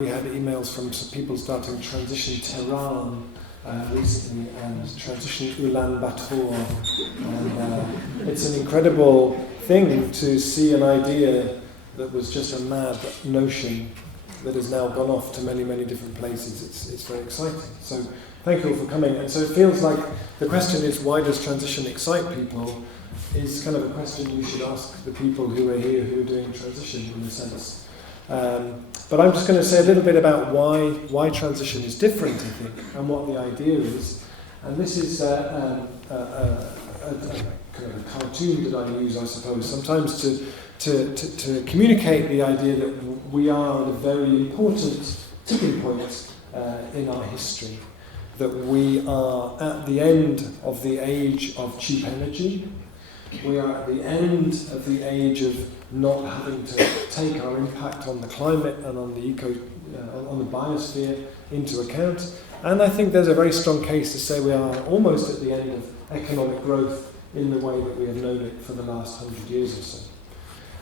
We had emails from some people starting Transition Tehran recently and Transition Ulaanbaatar. And it's an incredible thing to see an idea that was just a mad notion that has now gone off to many, many different places. It's very exciting. So thank you all for coming. And so it feels like the question is, why does transition excite people? Is kind of a question you should ask the people who are here who are doing transition, in a sense. But I'm just going to say a little bit about why transition is different, I think, and what the idea is. And this is a kind of a cartoon that I use, I suppose, sometimes to communicate the idea that we are at a very important tipping point in our history. That we are at the end of the age of cheap energy. We are at the end of the age of not having to take our impact on the climate and on the biosphere into account. And I think there's a very strong case to say we are almost at the end of economic growth in the way that we have known it for the last 100 years or so.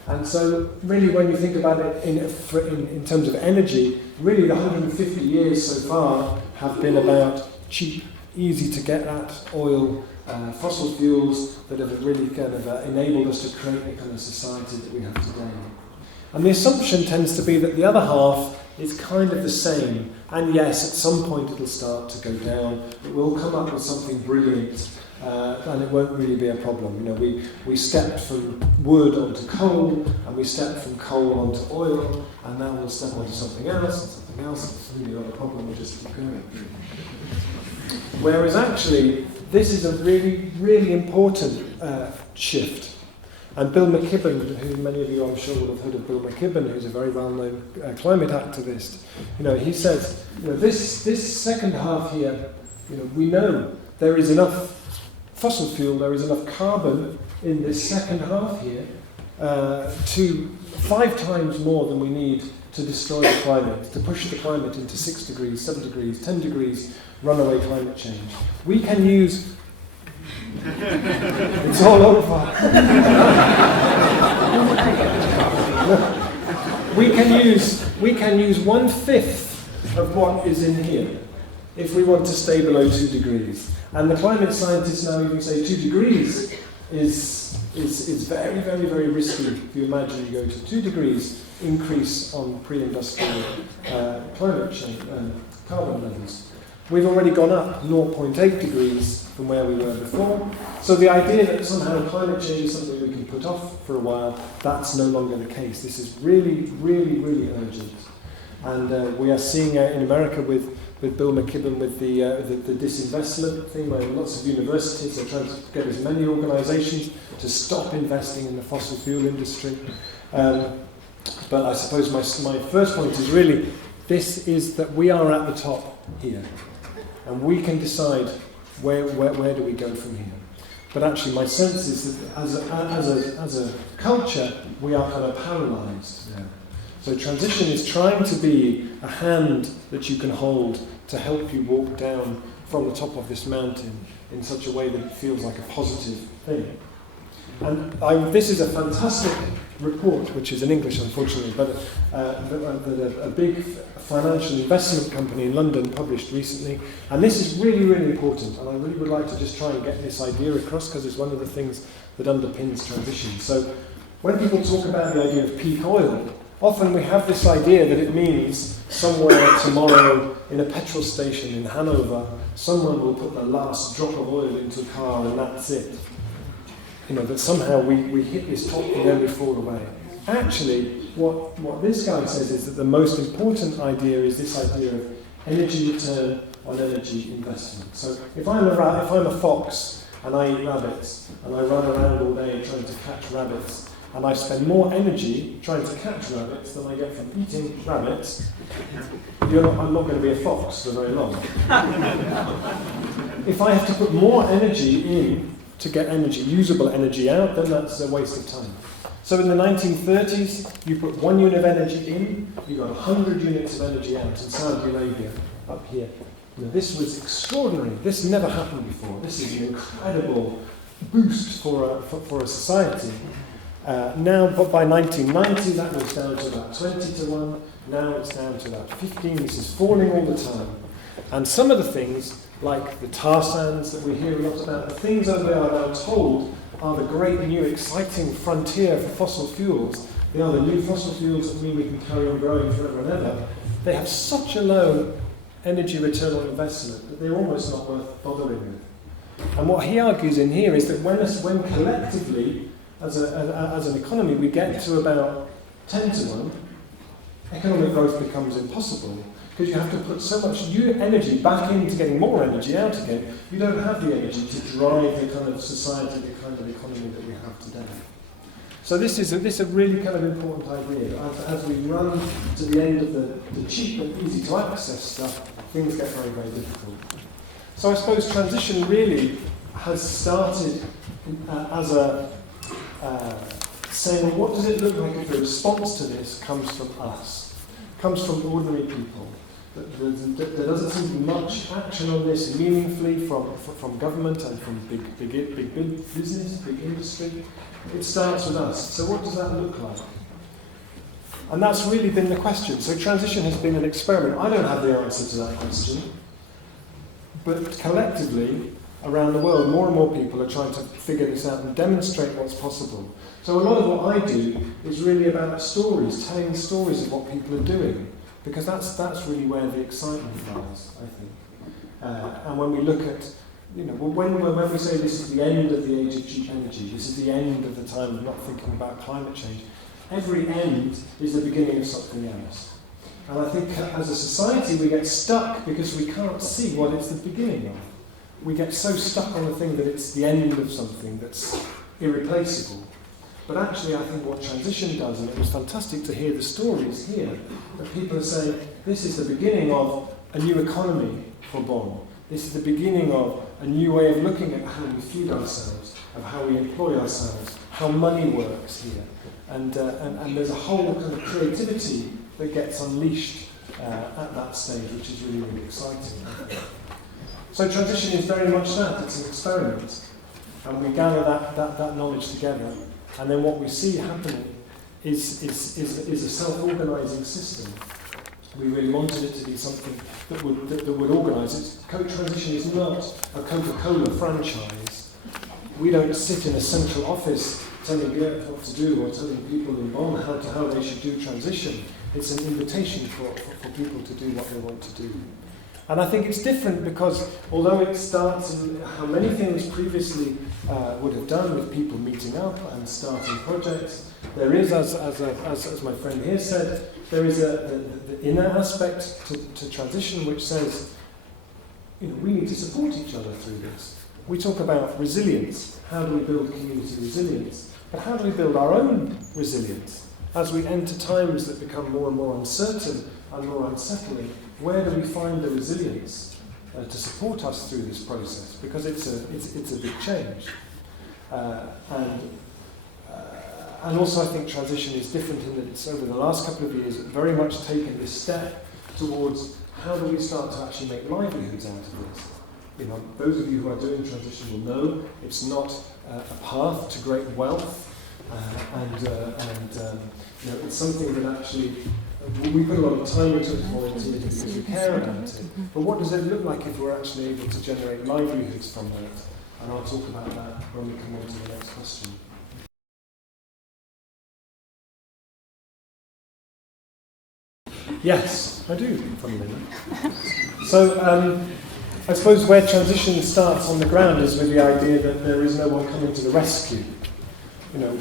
And so really when you think about it in terms of energy, really the 150 years so far have been about cheap, easy to get at oil, fossil fuels that have really kind of enabled us to create the kind of society that we have today. And the assumption tends to be that the other half is kind of the same, and yes, at some point it'll start to go down, but we'll come up with something brilliant, and it won't really be a problem. You know, we stepped from wood onto coal, and we stepped from coal onto oil, and now we'll step onto something else, and something else, and it's really not a problem, we'll just keep going. Whereas actually, this is a really, really important shift. And Bill McKibben, who many of you I'm sure will have heard of Bill McKibben, who's a very well-known climate activist, he says, this second half here, we know there is enough fossil fuel, there is enough carbon in this second half here to 5 times more than we need to destroy the climate, to push the climate into 6 degrees, 7 degrees, 10 degrees, runaway climate change. We can use... It's all over. We can use 1/5 of what is in here if we want to stay below 2 degrees. And the climate scientists now even say 2 degrees is very, very, very risky. If you imagine you go to 2 degrees increase on pre-industrial climate change carbon levels. We've already gone up 0.8 degrees from where we were before. So the idea that somehow climate change is something we can put off for a while, that's no longer the case. This is really, really, really urgent. And we are seeing in America with Bill McKibben with the disinvestment thing, where lots of universities are trying to get as many organisations to stop investing in the fossil fuel industry. But I suppose my first point is really, this is that we are at the top here. And we can decide where do we go from here. But actually my sense is that as a culture, we are kind of paralysed now. So transition is trying to be a hand that you can hold to help you walk down from the top of this mountain in such a way that it feels like a positive thing. And this is a fantastic report, which is in English, unfortunately, but that a big financial investment company in London published recently. And this is really, really important. And I really would like to just try and get this idea across, because it's one of the things that underpins transition. So when people talk about the idea of peak oil, often we have this idea that it means somewhere tomorrow in a petrol station in Hanover, someone will put the last drop of oil into a car and that's it. That somehow we hit this top and then we fall away. Actually, what this guy says is that the most important idea is this idea of energy return on energy investment. So if I'm a fox and I eat rabbits and I run around all day trying to catch rabbits, and I spend more energy trying to catch rabbits than I get from eating rabbits, I'm not going to be a fox for very long. If I have to put more energy in to get usable energy out, then that's a waste of time. So in the 1930s, you put 1 unit of energy in, you got 100 units of energy out in Saudi Arabia, up here. This was extraordinary. This never happened before. This is an incredible boost for a society. Now, but by 1990, that was down to about 20 to 1. Now it's down to about 15. This is falling all the time. And some of the things, like the tar sands that we hear a lot about, the things that we are now told are the great new exciting frontier for fossil fuels. They are the new fossil fuels that mean we can carry on growing forever and ever. They have such a low energy return on investment that they're almost not worth bothering with. And what he argues in here is that when collectively, as an economy, we get to about 10 to 1, economic growth becomes impossible. Because you have to put so much new energy back into getting more energy out again, you don't have the energy to drive the kind of society, the kind of economy that we have today. So this is a really kind of important idea. As we run to the end of the cheap and easy to access stuff, things get very, very difficult. So I suppose transition really has started as a saying, well, what does it look like if the response to this comes from us, comes from ordinary people? There doesn't seem to be much action on this meaningfully from government and from big business, big industry. It starts with us. So what does that look like? And that's really been the question. So transition has been an experiment. I don't have the answer to that question. But collectively, around the world, more and more people are trying to figure this out and demonstrate what's possible. So a lot of what I do is really about stories, telling stories of what people are doing. Because that's really where the excitement lies, I think. And when we look at, when we say this is the end of the age of cheap energy, this is the end of the time of not thinking about climate change, every end is the beginning of something else. And I think as a society we get stuck because we can't see what it's the beginning of. We get so stuck on the thing that it's the end of something that's irreplaceable. But actually, I think what transition does, and it was fantastic to hear the stories here, that people are saying, this is the beginning of a new economy for Bonn. This is the beginning of a new way of looking at how we feed ourselves, of how we employ ourselves, how money works here. And there's a whole kind of creativity that gets unleashed at that stage, which is really, really exciting. So transition is very much that. It's an experiment. And we gather that knowledge together. And then what we see happening is a self-organising system. We really wanted it to be something that would organise it. Transition is not a Coca-Cola franchise. We don't sit in a central office telling Geert what to do or telling people in Bonn how they should do transition. It's an invitation for people to do what they want to do. And I think it's different because although it starts in how many things previously would have done with people meeting up and starting projects, there is, as my friend here said, there is the inner aspect to transition which says, we need to support each other through this. We talk about resilience. How do we build community resilience? But how do we build our own resilience? As we enter times that become more and more uncertain and more unsettling, where do we find the resilience to support us through this process? Because it's a big change. And also I think transition is different in that it's over the last couple of years very much taken this step towards how do we start to actually make livelihoods out of this. Those of you who are doing transition will know it's not a path to great wealth, it's something that actually we put a lot of time into it, because we care about it. But what does it look like if we're actually able to generate livelihoods from that? And I'll talk about that when we come on to the next question. Yes, I do, funnily enough. So I suppose where transition starts on the ground is with the idea that there is no one coming to the rescue.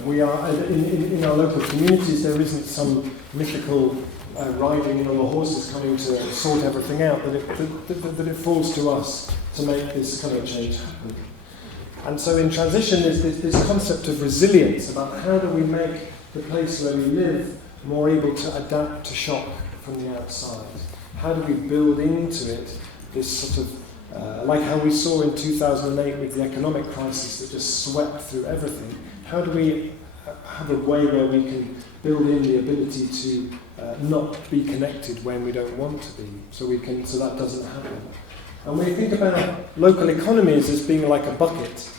We are in our local communities. There isn't some mythical riding in on the horses coming to sort everything out. That it falls to us to make this kind of change happen. And so in transition, there's this concept of resilience about how do we make the place where we live more able to adapt to shock from the outside. How do we build into it this sort of like how we saw in 2008 with the economic crisis that just swept through everything. How do we have a way where we can build in the ability to not be connected when we don't want to be, so that doesn't happen. And when you think about local economies as being like a bucket,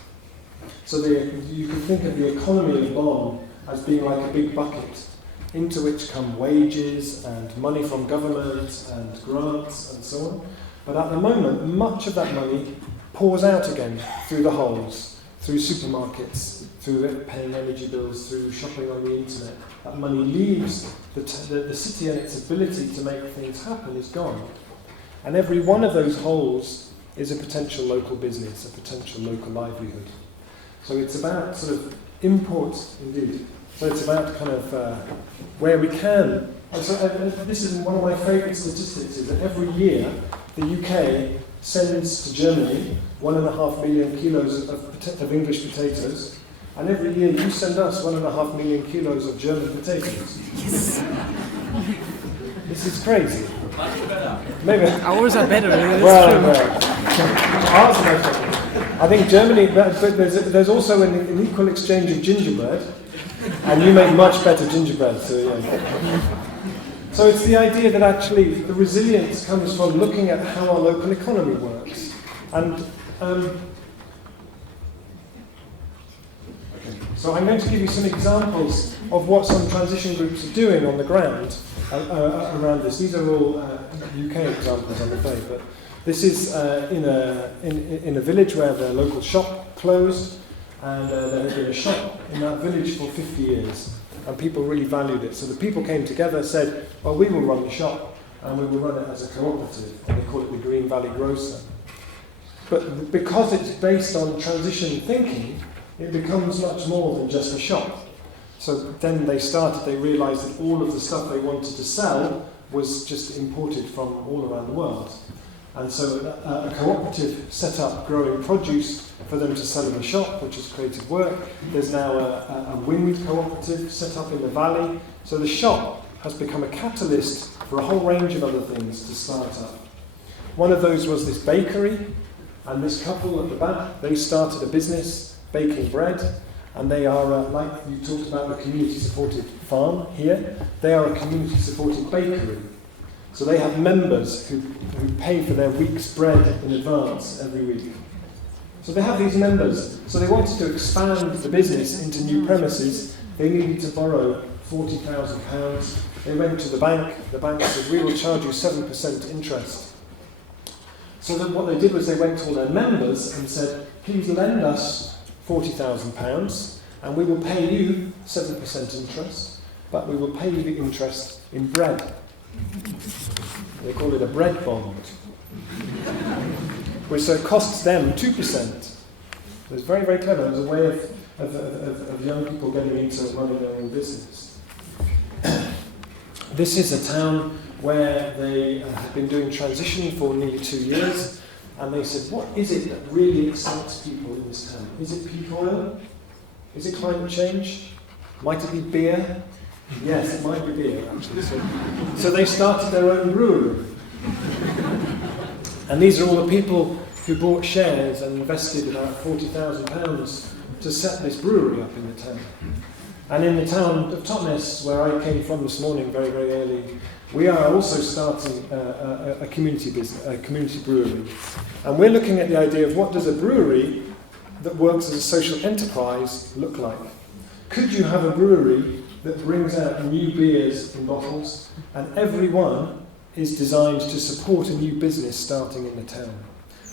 so you can think of the economy of Bonn as being like a big bucket, into which come wages and money from government and grants and so on. But at the moment, much of that money pours out again through the holes, through supermarkets, through paying energy bills, through shopping on the internet. That money leaves the city, and its ability to make things happen is gone. And every one of those holes is a potential local business, a potential local livelihood. So it's about sort of imports, indeed. So it's about kind of where we can. And so this is one of my favourite statistics, is that every year the UK sends to Germany 1.5 million kilos of English potatoes, and every year you send us 1.5 million kilos of German potatoes. Yes. This is crazy. Much better. Maybe. Ours are better. Well, ours are better. I think Germany, but there's also an equal exchange of gingerbread, and you make much better gingerbread. So, yeah. So it's the idea that actually the resilience comes from looking at how our local economy works. And so I'm going to give you some examples of what some transition groups are doing on the ground around this. These are all UK examples, I'm afraid, but this is in a village where the local shop closed, and there had been a shop in that village for 50 years. And people really valued it. So the people came together, said, well, we will run the shop, and we will run it as a cooperative, and they call it the Green Valley Grocer. But because it's based on transition thinking, it becomes much more than just a shop. So then they realised that all of the stuff they wanted to sell was just imported from all around the world. And so a cooperative set up growing produce for them to sell in the shop, which has created work. There's now a wind cooperative set up in the valley. So the shop has become a catalyst for a whole range of other things to start up. One of those was this bakery, and this couple at the back, they started a business baking bread, and they are, like you talked about the community-supported farm here, they are a community-supported bakery. So they have members who pay for their week's bread in advance every week. So they have these members. So they wanted to expand the business into new premises. They needed to borrow £40,000. They went to the bank. The bank said, we will charge you 7% interest. So then what they did was they went to all their members and said, please lend us £40,000 and we will pay you 7% interest, but we will pay you the interest in bread. They call it a bread bond, which so costs them 2%. It's very, very clever. It was a way of young people getting into running their own business. This is a town where they have been doing transition for nearly 2 years, and they said, what is it that really excites people in this town? Is it peak oil? Is it climate change? Might it be beer? Yes, it might be beer, actually. So they started their own brewery. And these are all the people who bought shares and invested about £40,000 to set this brewery up in the town. And in the town of Totnes, where I came from this morning very, very early, we are also starting a community business, a community brewery. And we're looking at the idea of what does a brewery that works as a social enterprise look like? Could you have a brewery that brings out new beers in bottles, and every one is designed to support a new business starting in the town?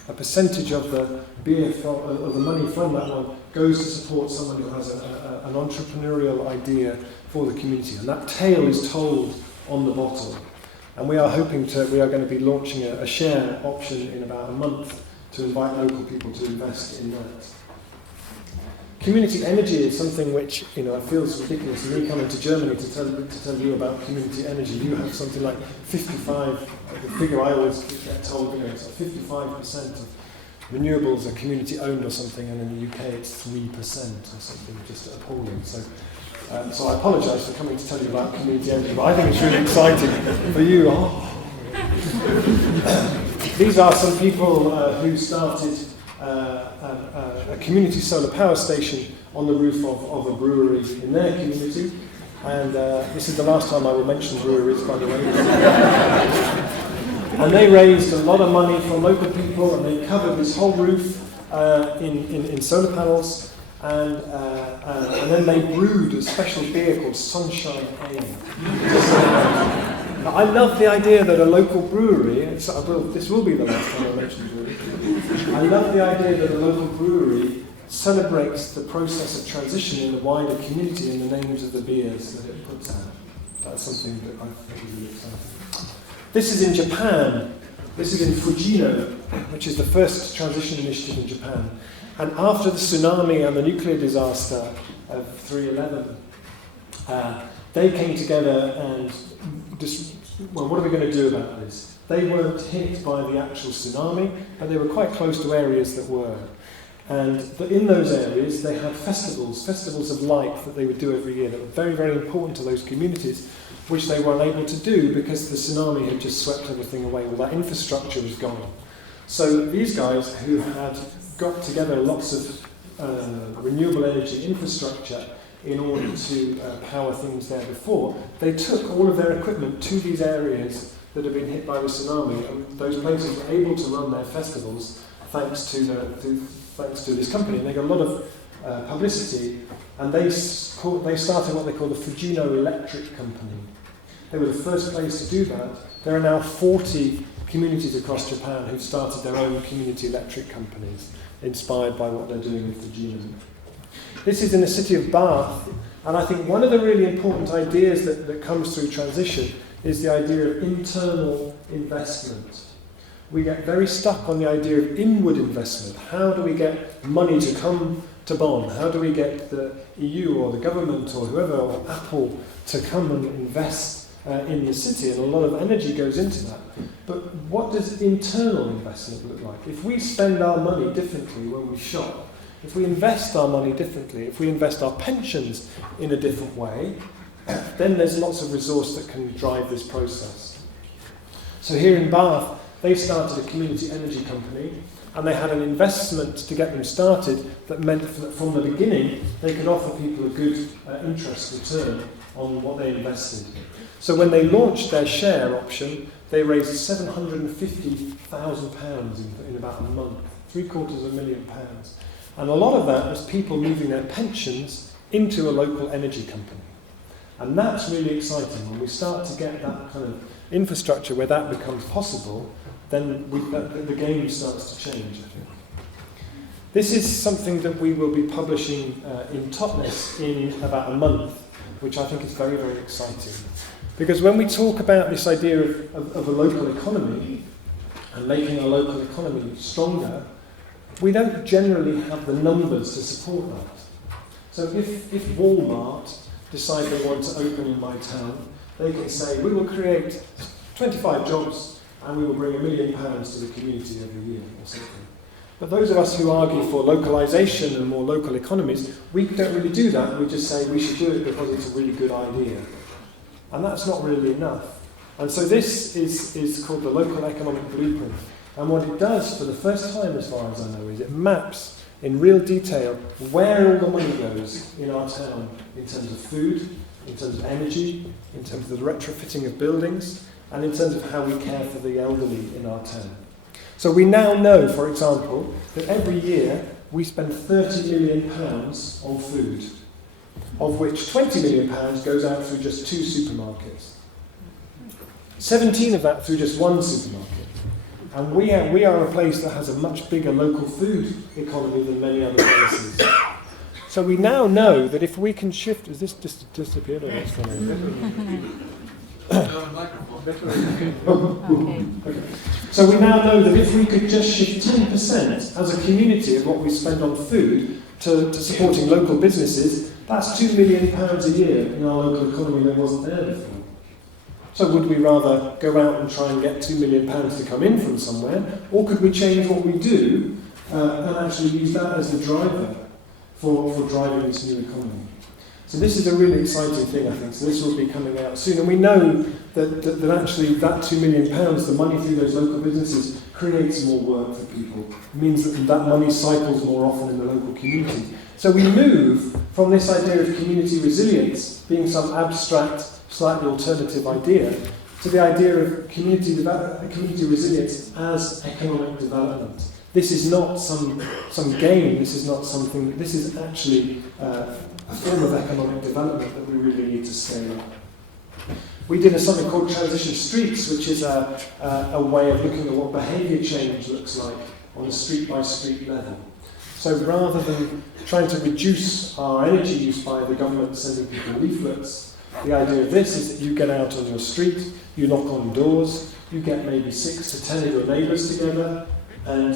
A percentage of the beer of the money from that one goes to support someone who has an entrepreneurial idea for the community, and that tale is told on the bottle. And we are going to be launching a share option in about a month to invite local people to invest in that. Community energy is something which, it feels ridiculous. Me coming to Germany to tell you about community energy, you have something like 55. The figure I always get told, it's 55% of renewables are community owned or something, and in the UK it's 3% or something, just appalling. So I apologise for coming to tell you about community energy, but I think it's really exciting for you. These are some people who started a community solar power station on the roof of a brewery in their community, and this is the last time I will mention breweries, by the way. And they raised a lot of money from local people, and they covered this whole roof in solar panels, and then they brewed a special beer called Sunshine Ale. I love the idea that a local brewery, this will be the last time I mention brewery, I love the idea that a local brewery celebrates the process of transition in the wider community in the names of the beers that it puts out. That's something that I think is really exciting. This is in Japan. This is in Fujino, which is the first transition initiative in Japan. And after the tsunami and the nuclear disaster of 3/11, they came together and well, what are we going to do about this? They weren't hit by the actual tsunami, but they were quite close to areas that were. And in those areas, they had festivals of light that they would do every year that were very, very important to those communities, which they were unable to do because the tsunami had just swept everything away. All that infrastructure was gone. So these guys who had got together lots of renewable energy infrastructure in order to power things there before, they took all of their equipment to these areas that had been hit by the tsunami, and those places were able to run their festivals thanks to this company. And they got a lot of publicity, and they started what they call the Fujino Electric Company. They were the first place to do that. There are now 40 communities across Japan who've started their own community electric companies, inspired by what they're doing with Fujino. This is in the city of Bath, and I think one of the really important ideas that comes through transition is the idea of internal investment. We get very stuck on the idea of inward investment. How do we get money to come to Bonn? How do we get the EU or the government or whoever, or Apple, to come and invest in the city? And a lot of energy goes into that. But what does internal investment look like? If we spend our money differently when we shop, if we invest our money differently, if we invest our pensions in a different way, then there's lots of resource that can drive this process. So here in Bath, they started a community energy company, and they had an investment to get them started that meant that from the beginning they could offer people a good interest return on what they invested. So when they launched their share option, they raised £750,000 in about a month, £750,000. And a lot of that was people moving their pensions into a local energy company. And that's really exciting. When we start to get that kind of infrastructure where that becomes possible, then the game starts to change, I think. This is something that we will be publishing in Totnes in about a month, which I think is very, very exciting. Because when we talk about this idea of a local economy and making a local economy stronger, we don't generally have the numbers to support that. So if Walmart decide they want to open in my town, they can say, we will create 25 jobs and we will bring £1 million to the community every year or something. But those of us who argue for localization and more local economies, we don't really do that. We just say we should do it because it's a really good idea. And that's not really enough. And so this is called the Local Economic Blueprint. And what it does for the first time, as far as I know, is it maps in real detail where all the money goes in our town in terms of food, in terms of energy, in terms of the retrofitting of buildings, and in terms of how we care for the elderly in our town. So we now know, for example, that every year we spend £30 million on food, of which £20 million goes out through just 2 supermarkets. 17 of that through just 1 supermarket. And we are a place that has a much bigger local food economy than many other places. So we now know that if we can shift... Is this just disappeared or what's going on? Okay. So we now know that if we could just shift 10% as a community of what we spend on food to supporting local businesses, that's £2 million a year in our local economy that wasn't there before. So would we rather go out and try and get £2 million to come in from somewhere, or could we change what we do and actually use that as the driver for driving this new economy? So this is a really exciting thing, I think. So this will be coming out soon. And we know that actually that £2 million, the money through those local businesses, creates more work for people. It means that money cycles more often in the local community. So we move from this idea of community resilience being some abstract, slightly alternative idea, to the idea of community resilience as economic development. This is not some game, this is not something, this is actually a form of economic development that we really need to scale up. We did something called Transition Streets, which is a way of looking at what behaviour change looks like on a street-by-street level. So rather than trying to reduce our energy use by the government sending people leaflets, the idea of this is that you get out on your street, you knock on doors, you get maybe 6 to 10 of your neighbours together, and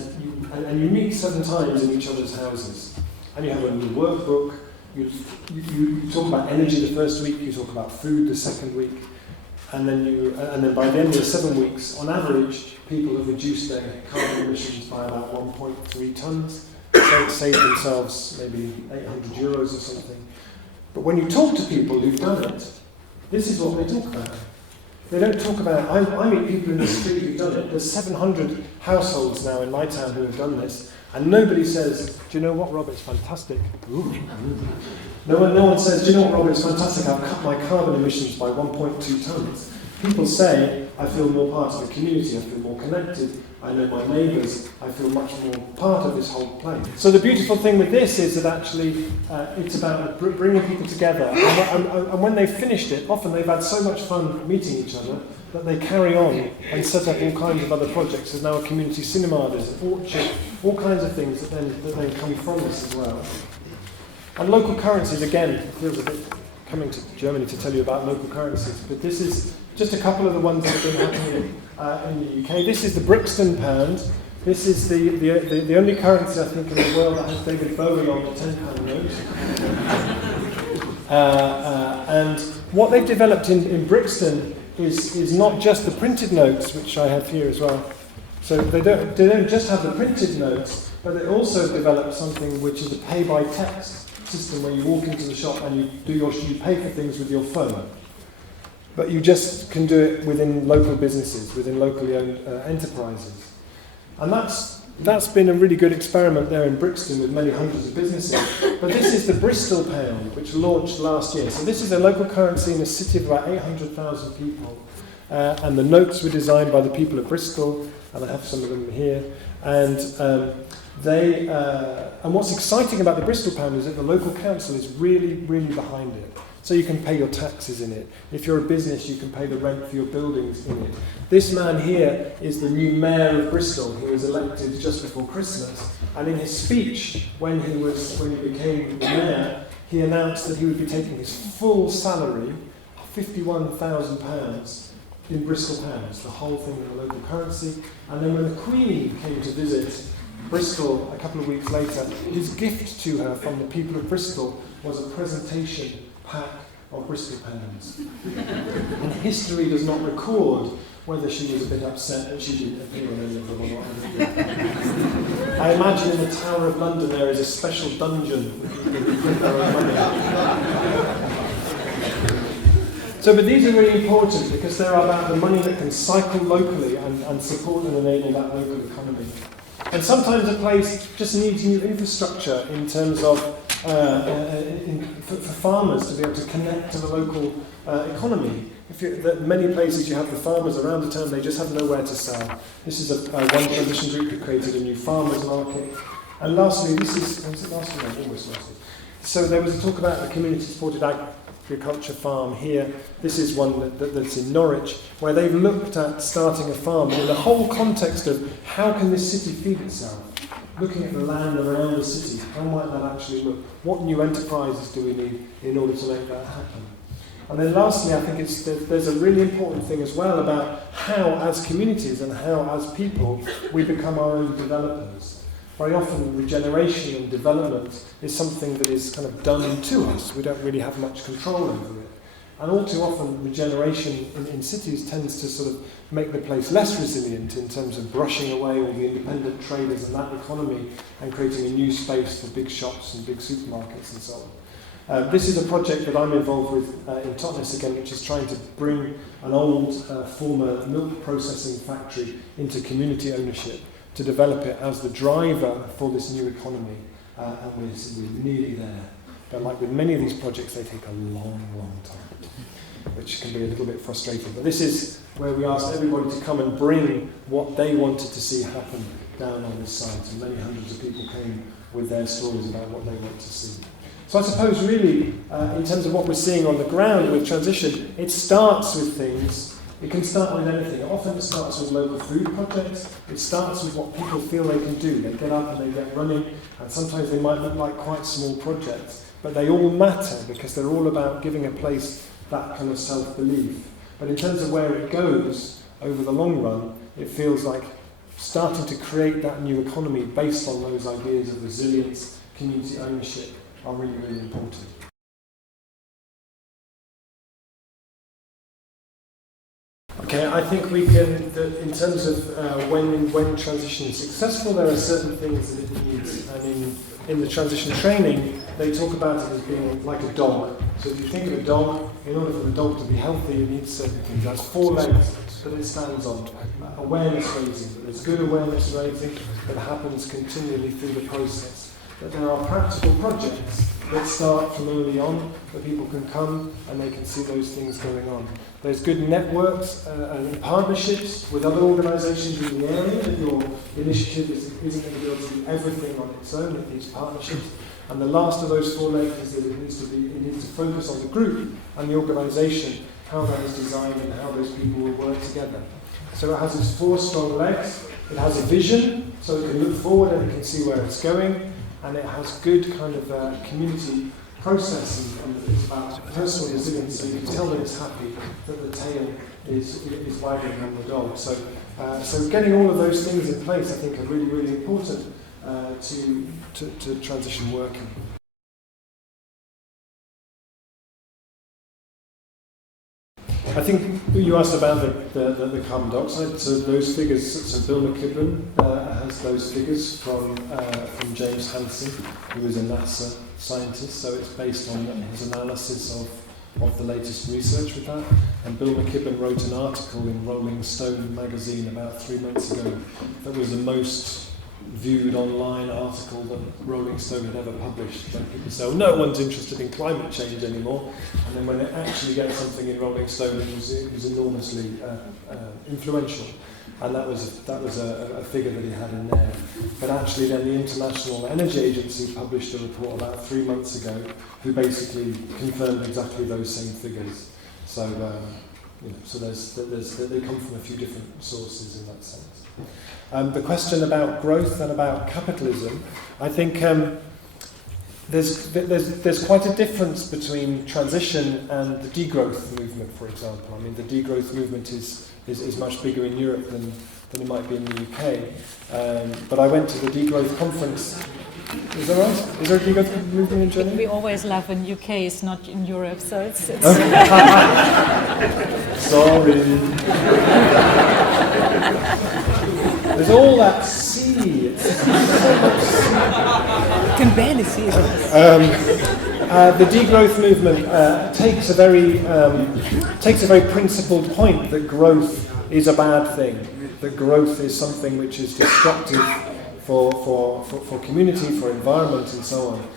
you meet 7 times in each other's houses. And you have a new workbook, you talk about energy the first week, you talk about food the second week, and then by the end of the 7 weeks, on average, people have reduced their carbon emissions by about 1.3 tonnes. So save themselves maybe €800 or something. But when you talk to people who've done it, this is what they talk about. They don't talk about, I meet people in the street who've done it. There's 700 households now in my town who have done this, and nobody says, do you know what, Rob, it's fantastic. No one says, do you know what, Rob, it's fantastic, I've cut my carbon emissions by 1.2 tonnes. People say, I feel more part of the community, I feel more connected, I know my neighbours, I feel much more part of this whole place. So the beautiful thing with this is that actually it's about bringing people together. And when they've finished it, often they've had so much fun meeting each other that they carry on and set up all kinds of other projects. There's now a community cinema, there's an orchard, all kinds of things that then come from this as well. And local currencies, again, it feels a bit coming to Germany to tell you about local currencies, but this is just a couple of the ones that have been happening in the UK. This is the Brixton pound. This is the only currency, I think, in the world that has David Bowie on the £10 note. And what they've developed in Brixton is not just the printed notes, which I have here as well. So they don't just have the printed notes, but they also developed something which is a pay-by-text system where you walk into the shop and you pay for things with your phone. But you just can do it within local businesses, within locally owned enterprises. And that's been a really good experiment there in Brixton with many hundreds of businesses. But this is the Bristol pound, which launched last year. So this is a local currency in a city of about 800,000 people. And the notes were designed by the people of Bristol, and I have some of them here. And and what's exciting about the Bristol pound is that the local council is really, really behind it. So you can pay your taxes in it. If you're a business, you can pay the rent for your buildings in it. This man here is the new mayor of Bristol, who was elected just before Christmas. And in his speech, when he became the mayor, he announced that he would be taking his full salary, £51,000, in Bristol pounds, the whole thing in the local currency. And then when the Queen came to visit Bristol a couple of weeks later, his gift to her from the people of Bristol was a presentation pack of Bristol pounds. And history does not record whether she was a bit upset that she didn't appear on any of them or not. I imagine in the Tower of London there is a special dungeon who print their own money. So, but these are really important because they're about the money that can cycle locally and support and enable that local economy. And sometimes a place just needs new infrastructure in terms of for farmers to be able to connect to the local economy. Many places you have the farmers around the town, they just have nowhere to sell. This is one transition group who created a new farmers market. And lastly, was it last year? Almost last year. So there was a talk about the community supported agriculture farm here. This is one that's in Norwich, where they've looked at starting a farm in the whole context of how can this city feed itself? Looking at the land around the city, how might that actually look? What new enterprises do we need in order to make that happen? And then lastly, I think there's a really important thing as well about how, as communities and how, as people, we become our own developers. Very often, regeneration and development is something that is kind of done to us. We don't really have much control over it. And all too often, regeneration in cities tends to sort of make the place less resilient in terms of brushing away all the independent traders and that economy and creating a new space for big shops and big supermarkets and so on. This is a project that I'm involved with in Totnes again, which is trying to bring an old former milk processing factory into community ownership to develop it as the driver for this new economy. And we're nearly there. But like with many of these projects, they take a long, long time. which can be a little bit frustrating. But this is where we asked everybody to come and bring what they wanted to see happen down on this site, and many hundreds of people came with their stories about what they want to see. So I suppose really, in terms of what we're seeing on the ground with transition, it starts with things. It can start with anything. Often it starts with local food projects. It starts with what people feel they can do. They get up and they get running, and sometimes they might look like quite small projects, but they all matter because they're all about giving a place that kind of self-belief. But in terms of where it goes over the long run, it feels like starting to create that new economy based on those ideas of resilience, community ownership are really, really important. Okay, I think we can, in terms of when transition is successful, there are certain things that it needs. And in the transition training, they talk about it as being like a dog. So if you think of a dog, in order for the dog to be healthy, it needs certain things. That's 4 legs that it stands on. Awareness raising, that there's good awareness raising that happens continually through the process. That there are practical projects that start from early on, that people can come and they can see those things going on. There's good networks and partnerships with other organisations in the area, that your initiative isn't going to be able to do everything on its own, it needs partnerships. And the last of those 4 legs is that it needs to focus on the group and the organisation, how that is designed and how those people will work together. So it has its 4 strong legs, it has a vision, so it can look forward and it can see where it's going, and it has good kind of community process, and it's about personal resilience, so you can tell that it's happy, that the tail is wagging on the dog. So getting all of those things in place, I think, are really, really important to transition working. I think you asked about the carbon dioxide, so those figures, so Bill McKibben has those figures from James Hansen, who is a NASA scientist, so it's based on his analysis of the latest research with that. And Bill McKibben wrote an article in Rolling Stone magazine about 3 months ago that was the most viewed online article that Rolling Stone had ever published. When people say, oh, no one's interested in climate change anymore, and then when it actually gets something in Rolling Stone, it was enormously influential, and that was a figure that he had in there. But actually then the International Energy Agency published a report about 3 months ago who basically confirmed exactly those same figures. So they come from a few different sources in that sense. The question about growth and about capitalism, I think there's quite a difference between transition and the degrowth movement, for example. I mean, the degrowth movement is much bigger in Europe than it might be in the UK. But I went to the degrowth conference. Is that right? Is there a degrowth movement in Germany? We always laugh in UK, it's not in Europe, so it's Sorry. There's all that sea. It's so much sea. You can barely see it. The degrowth movement takes a very principled point that growth is a bad thing. That growth is something which is destructive for community, for environment, and so on.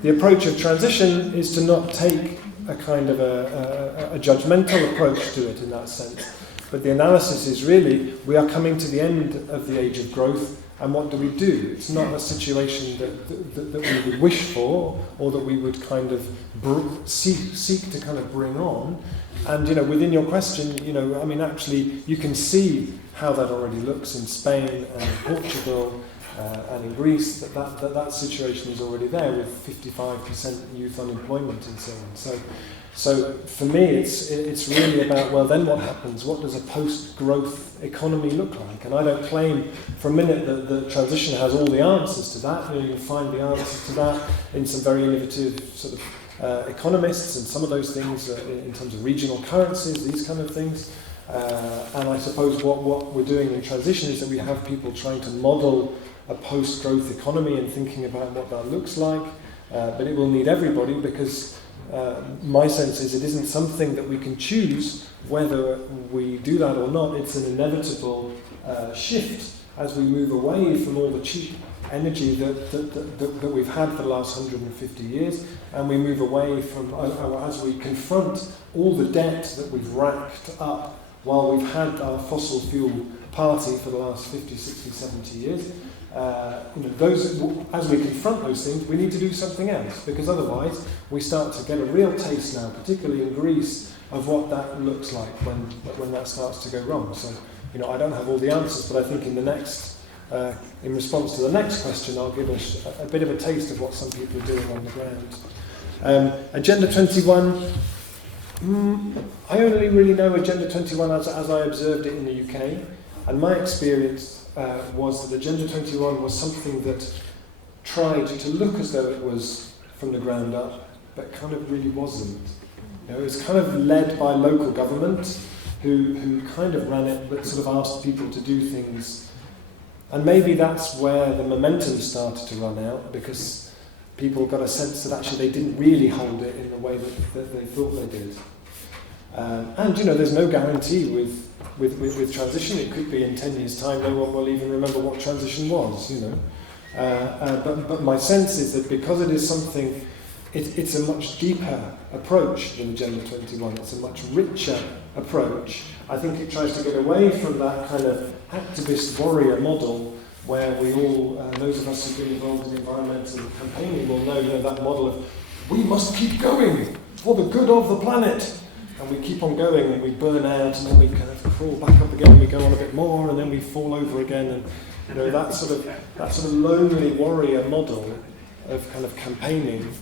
The approach of transition is to not take a kind of a judgmental approach to it in that sense. But the analysis is really, we are coming to the end of the age of growth, and what do we do? It's not a situation that we would wish for, or that we would kind of seek to kind of bring on. And, within your question, I mean, actually, you can see how that already looks in Spain and in Portugal and in Greece, that situation is already there with 55% youth unemployment and so on. So for me, it's really about, well, then what happens? What does a post-growth economy look like? And I don't claim for a minute that the transition has all the answers to that. You can find the answers to that in some very innovative sort of economists, and some of those things in terms of regional currencies, these kind of things. And I suppose what we're doing in transition is that we have people trying to model a post-growth economy and thinking about what that looks like. But it will need everybody, because my sense is it isn't something that we can choose whether we do that or not. It's an inevitable shift as we move away from all the cheap energy that we've had for the last 150 years, and we move away from, as we confront all the debt that we've racked up while we've had our fossil fuel party for the last 50, 60, 70 years, as we confront those things, we need to do something else, because otherwise we start to get a real taste now, particularly in Greece, of what that looks like when that starts to go wrong. So, I don't have all the answers, but I think in the next, in response to the next question, I'll give us a bit of a taste of what some people are doing on the ground. Agenda 21. I only really know Agenda 21 as I observed it in the UK, and my experience was that Agenda 21 was something that tried to look as though it was from the ground up, but kind of really wasn't. It was kind of led by local government, who kind of ran it, but sort of asked people to do things. And maybe that's where the momentum started to run out, because people got a sense that actually they didn't really hold it in the way that they thought they did. And there's no guarantee with transition. It could be in 10 years' time no one will even remember what transition was. But my sense is that because it is something, it's a much deeper approach than Agenda 21. It's a much richer approach. I think it tries to get away from that kind of activist warrior model where we all, those of us who've been involved in environmental campaigning will know that model of we must keep going for the good of the planet. And we keep on going and we burn out and then we kind of crawl back up again and we go on a bit more and then we fall over again. And that sort of lonely warrior model of kind of campaigning.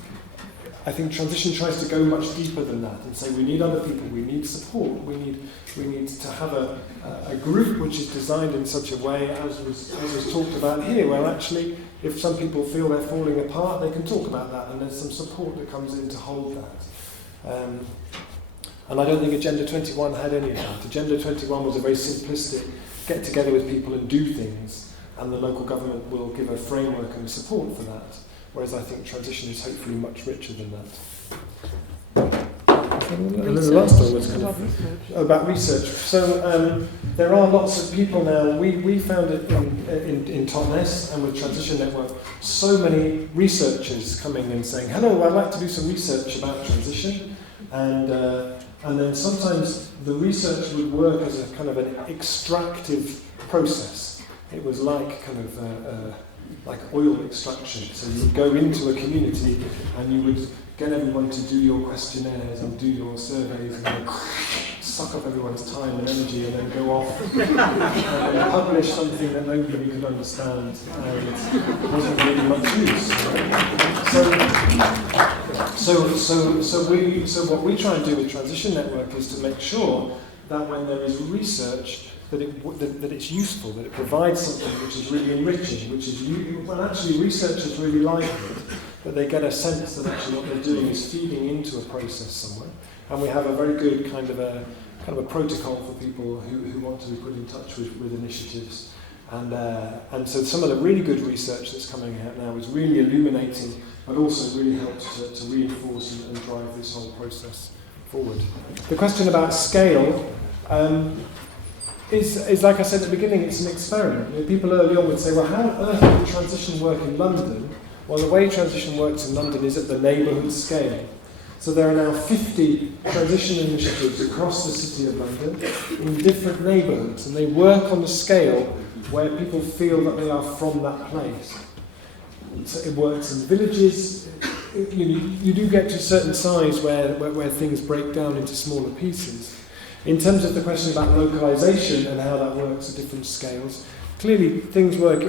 I think transition tries to go much deeper than that and say we need other people, we need support, we need to have a group which is designed in such a way as was talked about here, where actually if some people feel they're falling apart, they can talk about that and there's some support that comes in to hold that. And I don't think Agenda 21 had any of that. Agenda 21 was a very simplistic get together with people and do things, and the local government will give a framework and support for that. Whereas I think transition is hopefully much richer than that. And then the last one was kind of about research. So there are lots of people now. We found it in Totnes and with Transition Network, so many researchers coming and saying, hello, I'd like to do some research about transition. And then sometimes the research would work as a kind of an extractive process. It was like kind of like oil extraction. So you would go into a community and you would get everyone to do your questionnaires and do your surveys and then suck up everyone's time and energy and then go off and then publish something that nobody could understand and it wasn't really much use. So what we try and do with Transition Network is to make sure that when there is research that it's useful, that it provides something which is really enriching, which is when actually researchers really like it, that they get a sense that actually what they're doing is feeding into a process somewhere. And we have a very good kind of a protocol for people who want to be put in touch with initiatives. And so some of the really good research that's coming out now is really illuminating, but also really helps to reinforce and drive this whole process forward. The question about scale is like I said at the beginning, it's an experiment. People early on would say, well, how on earth would transition work in London? Well, the way transition works in London is at the neighbourhood scale. So there are now 50 transition initiatives across the City of London in different neighbourhoods, and they work on the scale where people feel that they are from that place. So it works in villages. You do get to a certain size where things break down into smaller pieces. In terms of the question about localisation and how that works at different scales, clearly things work.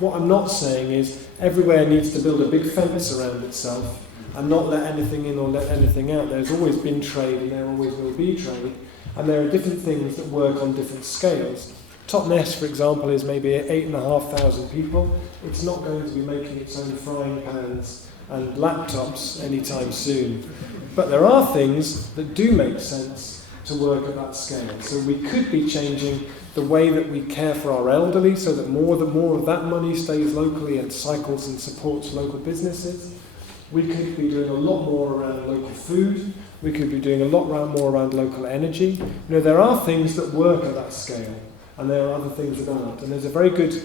What I'm not saying is everywhere needs to build a big fence around itself and not let anything in or let anything out. There's always been trade and there always will be trade, and there are different things that work on different scales. Totnes, for example, is maybe 8,500 people. It's not going to be making its own frying pans and laptops anytime soon. But there are things that do make sense to work at that scale. So we could be changing the way that we care for our elderly so that more of that money stays locally and cycles and supports local businesses. We could be doing a lot more around local food. We could be doing a lot more around local energy. There are things that work at that scale. and there are other things that aren't. And there's a very good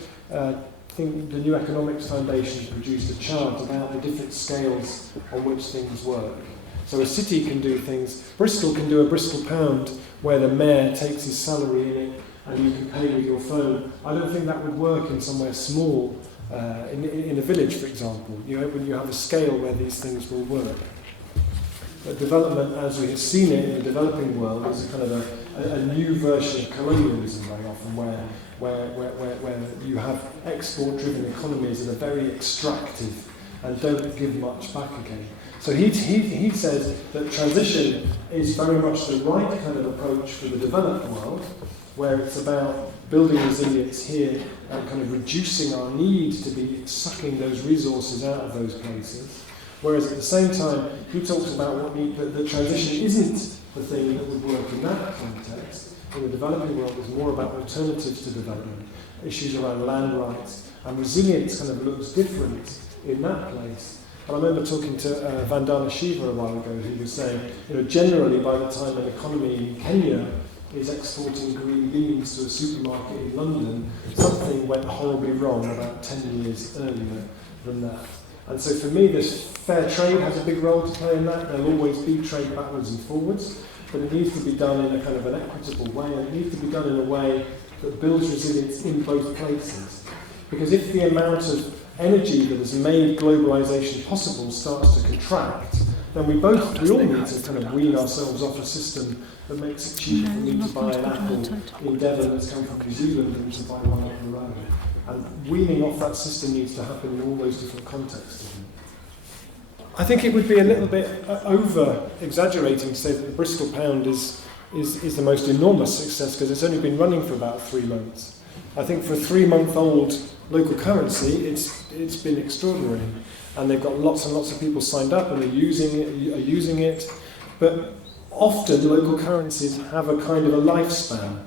thing, the New Economics Foundation produced a chart about the different scales on which things work. So a city can do things, Bristol can do a Bristol pound where the mayor takes his salary in it and you can pay with your phone. I don't think that would work in somewhere small, in a village, for example, when you have a scale where these things will work. But development, as we have seen it in the developing world, is a kind of a new version of colonialism very often, where you have export-driven economies that are very extractive and don't give much back again. So he says that transition is very much the right kind of approach for the developed world, where it's about building resilience here and kind of reducing our need to be sucking those resources out of those places. Whereas at the same time, he talks about that transition isn't the thing that would work in that context. In the developing world, it's more about alternatives to development, issues around land rights, and resilience kind of looks different in that place. And I remember talking to Vandana Shiva a while ago, who was saying, generally by the time an economy in Kenya is exporting green beans to a supermarket in London, something went horribly wrong about 10 years earlier than that. And so for me, this fair trade has a big role to play in that. There'll always be trade backwards and forwards, but it needs to be done in a kind of an equitable way, and it needs to be done in a way that builds resilience in both places. Because if the amount of energy that has made globalization possible starts to contract, then we all need to kind of wean ourselves off a system that makes it cheaper for me to buy an apple in Devon that's come from New Zealand than to buy one up the road. And weaning off that system needs to happen in all those different contexts. I think it would be a little bit over-exaggerating to say that the Bristol pound is the most enormous success because it's only been running for about 3 months. I think for a 3-month-old local currency, it's been extraordinary. And they've got lots and lots of people signed up and are using it. But often local currencies have a kind of a lifespan.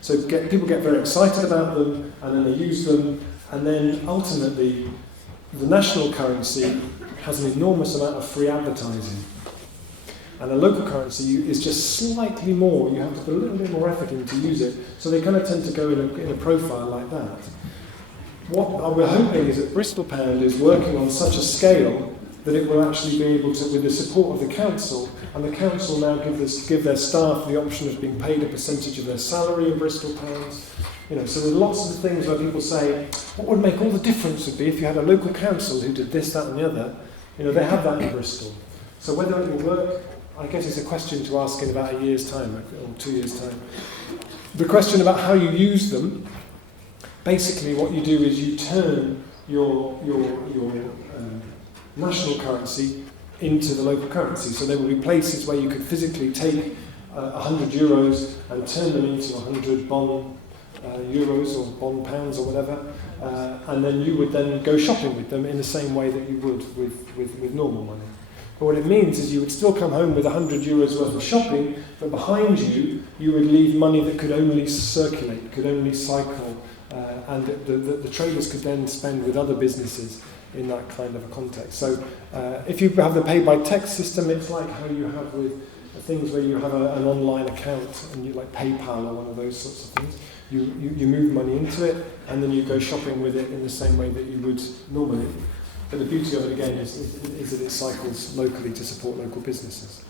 So people get very excited about them, and then they use them, and then ultimately the national currency has an enormous amount of free advertising. And a local currency is just slightly more, you have to put a little bit more effort in to use it, so they kind of tend to go in a profile like that. What we're hoping is that Bristol Pound is working on such a scale that it will actually be able to, with the support of the council, and the council now give their staff the option of being paid a percentage of their salary in Bristol Pounds. So there's lots of things where people say, what would make all the difference would be if you had a local council who did this, that and the other. They have that in Bristol. So whether it will work, I guess it's a question to ask in about a year's time, or 2 years' time. The question about how you use them, basically what you do is you turn your national currency into the local currency. So there will be places where you could physically take 100 euros and turn them into 100 Bonn euros or Bonn pounds or whatever, and then you would then go shopping with them in the same way that you would with normal money. But what it means is you would still come home with 100 euros worth of shopping, but behind you would leave money that could only circulate, could only cycle, and the traders could then spend with other businesses in that kind of a context. So if you have the pay-by-text system, it's like how you have with things where you have an online account, and you like PayPal or one of those sorts of things. You move money into it, and then you go shopping with it in the same way that you would normally. But the beauty of it, again, is that it cycles locally to support local businesses.